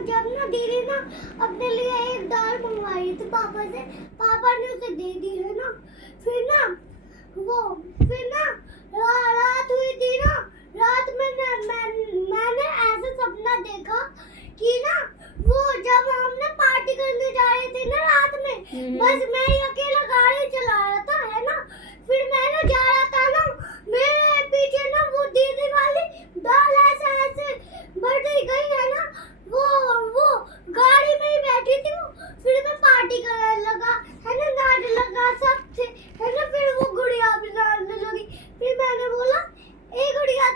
जब ना दीदी ना अपने लिए एक दाल मंगवाई थी पापा से, पापा ने उसे दे दी है ना। फिर ना वो फिर ना रात हुई थी ना, रात में मैंने ऐसा सपना देखा कि ना वो जब हमने पार्टी करने जा रहे थे ना रात में, बस मैं ही अकेला गाड़ी चला रहा था है ना। फिर मैं ना जा रहा था ना, मेरे पीछे ना वो दीदी वाली दाल ऐसे ऐसे बढ़ती गई है ना, वो गाड़ी में ही बैठी थी वो। फिर मैं पार्टी करने लगा है ना, नाचने लगा, सब थे है ना। फिर वो गुड़िया भी नाचने लगी। फिर मैंने बोला ए गुड़िया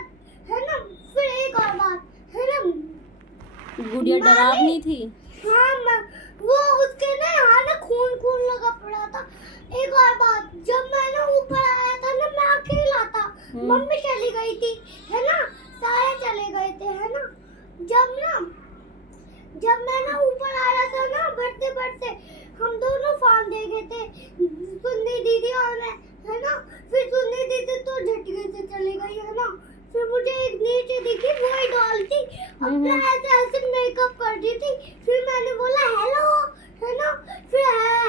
है ना। फिर एक और बात है ना, गुड़िया डरावनी थी। हाँ वो उसके ना यहाँ ना खून खून लगा पड़ा था। एक और बात, जब मैं ना ऊपर आया था ना, मैं अकेला था, मम्मी चली गई थी है ना, सारे चले गए थे है ना। जब मैं ना ऊपर आया था ना, बढ़ते बढ़ते हम दोनों फांदे गए थे, सुन्नी दीदी और मैं है ना। फिर सुन्नी दीदी तो झटके से चली गई है ना। फिर मुझे एक नीचे दिखी, वही डॉल थी, अपना ऐसे ऐसे मेकअप कर रही थी। फिर मैंने बोला हेलो है ना। फिर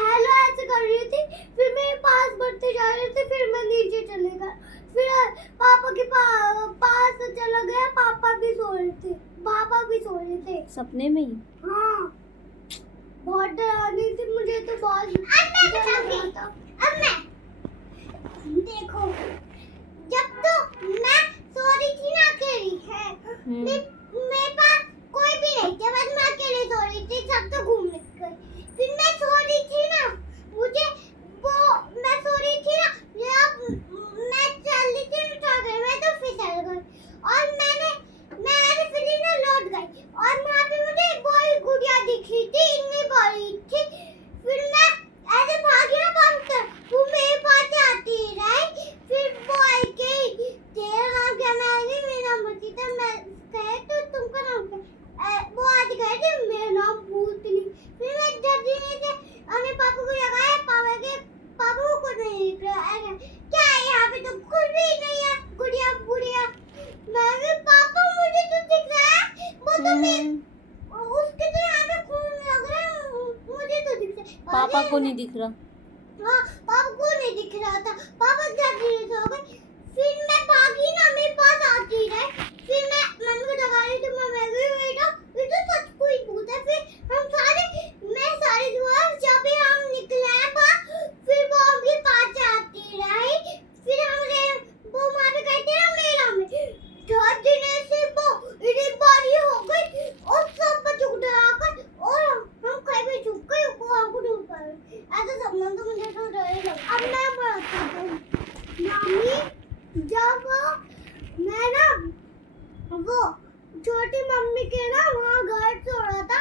हेलो ऐसे कर रही थी। फिर मेरे पास बढ़ते जा रहे थे। फिर मैं नीचे चले गया। फिर पापा के पास चला गया। पापा भी सो रहे थे सपने में ही। हाँ, बहुत डरावनी थी, मुझे तो बहुत डर लगा था। अब मैं देखो, जब तो मैं सो रही थी ना अकेली है, मेरे पास कोई भी नहीं था, बस मैं अकेले सो रही थी, सब तो घूम गए। फिर मैं सो रही थी ना, मुझे मैं सो रही थी ना, मैं चल रही थी मैं तो फिसल गई। और मैं ऐसे फिर ना लौट गई, और वहाँ पे मुझे कोई गुड़िया दिखी थी, इतनी बड़ी थी। फिर मैं ऐसे भागी ना भागकर, वो मेरे पास आती रही। फिर वो आई गई, तेरा नाम क्या? मेरा नाम मजीदा। मैं कहे तो तुमका नाम क्या? वो आज गए थे, मेरा नाम भूतनी। फिर मैं जल्दी से अपने पापा को लगाया, पापा को नहीं दिख रहा है, क्या है यहाँ पे? तो कुछ भी नहीं है, गुड़िया गुड़िया। मैं पापा मुझे तो दिख रहा है, वो तो मैं उसके तो यहाँ पे खून लग रहा है, मुझे तो दिख रहा है। पापा को नहीं दिख रहा। हाँ, पापा को नहीं दिख रहा था, पापा जल्दी से सो गए। फिर मैं भागी ना, मेरे पास आती रही। फिर मैं मम्मी को जगा रही थी, मैं गई बेटा, ये तो सच कोई भूत है। फिर मैं सारी दुआ जब भी हम निकले हैं बाहर, फिर वो हमके पास आती रही। फिर वो वहाँ पे गए थे ना मेला में, धीरे से वो इतनी बारी हो गई और सब बच्चों को डराकर, और हम कहीं भी छुप गए, वो हमको ढूंढ पा रहे। ऐसा सपना तो मुझे तो डर ही लगा। अब मैं बताता हूँ मामी, जब मैं ना वो छोटी मम्मी के ना वहाँ घर सो रहा था,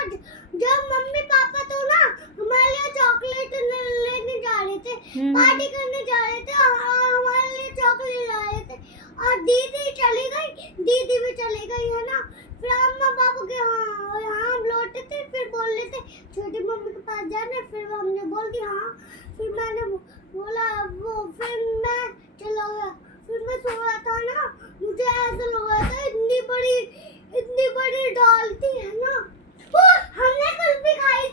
जब मम्मी पापा तो ना हमारे लिए चॉकलेट लेने जा रहे थे, पार्टी करने जा रहे थे, हमारे लिए चॉकलेट ला रहे थे। और दीदी चली गई, दीदी भी चली गई है ना। फिर अम्मा पापा के यहाँ हम लौटे थे, फिर बोल रहे थे छोटी मम्मी के पास जाना। फिर हमने बोल दिया हाँ। फिर मैंने बोला वो, फिर मैं चला गया। फिर मैं सो रहा था ना, मुझे ऐसा लग रहा था इतनी बड़ी डाल थी है ना, वो हमने कुछ भी खाई